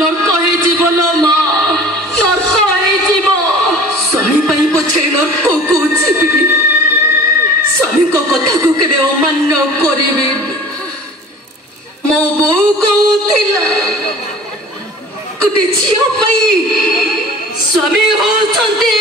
नर्क हो मा नर्क हो स्वामी पछे नर्क को जीवी स्वामी को कथा को केबे अमान्य करिबे मो बो कहूला गोटे झील स्वामी होती